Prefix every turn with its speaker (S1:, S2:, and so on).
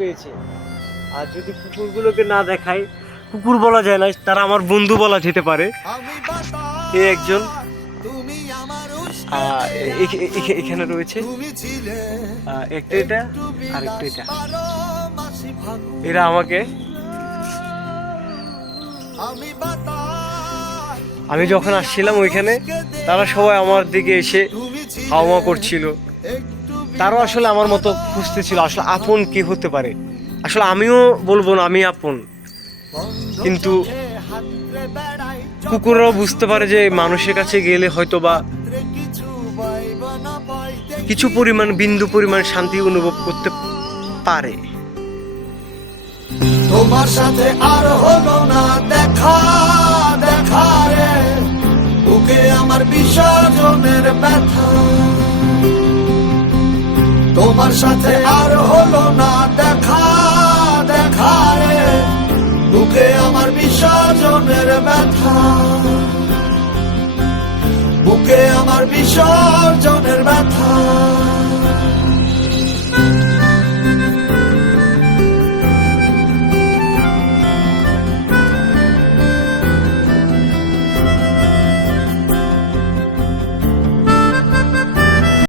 S1: পেয়েছে। আর যদি কুকুরগুলোকে না দেখাই কুকুর বলা যায় না তারা আমার বন্ধু বলা যেতে পারে। এ একজন এখানে রয়েছে। একটা এটা আর একটা এটা। এরা আমাকে। আমি যখন আসছিলাম ওইখানে তারা সবাই আমার দিকে এসে হাওয়া করছিল। তারও আসলে আমার মতো খুঁজতেছিল আসলে আপন কি হতে পারে। আসলে আমিও বলব না, আমি আপন। কিন্তু কুকুররাও বুঝতে পারে যে মানুষের কাছে গেলে হয়তো বা কিছু পরিমাণ, বিন্দু পরিমাণ শান্তি অনুভব করতে পারে।
S2: তোমার সাথে আর হলো না দেখা দেখা রে। বুকে আমার বিসর্জনের ব্যথা। তোমার সাথে আর হলো না দেখা দেখা বুকে আমার বিসর্জনের ব্যথা। বুকে আমার বিসর্জন